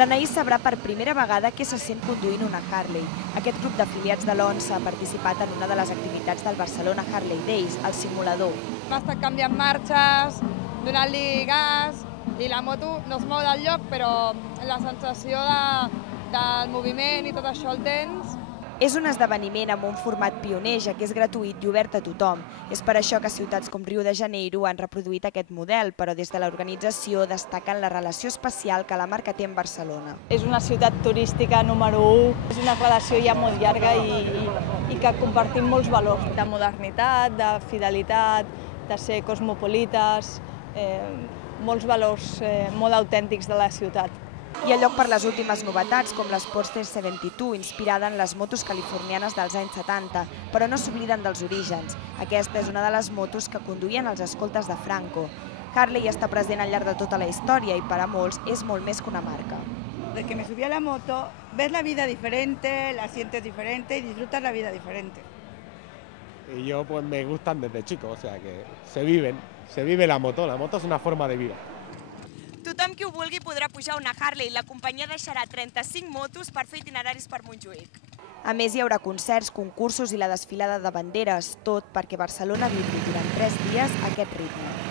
L'Anaïs sabrà per primera vegada què se sent conduint una Harley. Aquest grup d'afiliats de l'ONSA ha participat en una de les activitats del Barcelona Harley Days, el simulador. Hem estat canviant marxes, donant-li gas, i la moto no es mou del lloc, però la sensació del moviment i tot això el tens. És un esdeveniment amb un format pioner, ja que és gratuït i obert a tothom. És per això que ciutats com Rio de Janeiro han reproduït aquest model, però des de l'organització destaquen la relació especial que la marca té amb Barcelona. És una ciutat turística número 1, és una relació ja molt llarga i que compartim molts valors de modernitat, de fidelitat, de ser cosmopolites, molts valors molt autèntics de la ciutat. Hi ha lloc per les últimes novetats, com l'Sportster 72, inspirada en les motos californianes dels anys 70, però no s'obliden dels orígens. Aquesta és una de les motos que conduïen els escoltes de Franco. Harley està present al llarg de tota la història i per a molts és molt més que una marca. Desde que me subí a la moto, ves la vida diferente, la sientes diferente y disfrutas la vida diferente. Y yo pues me gustan desde chico, o sea que se vive la moto es una forma de vida. Tothom qui ho vulgui podrà pujar una Harley. La companyia deixarà 35 motos per fer itineraris per Montjuïc. A més, hi haurà concerts, concursos i la desfilada de banderes, tot perquè Barcelona vibri durant 3 dies a aquest ritme.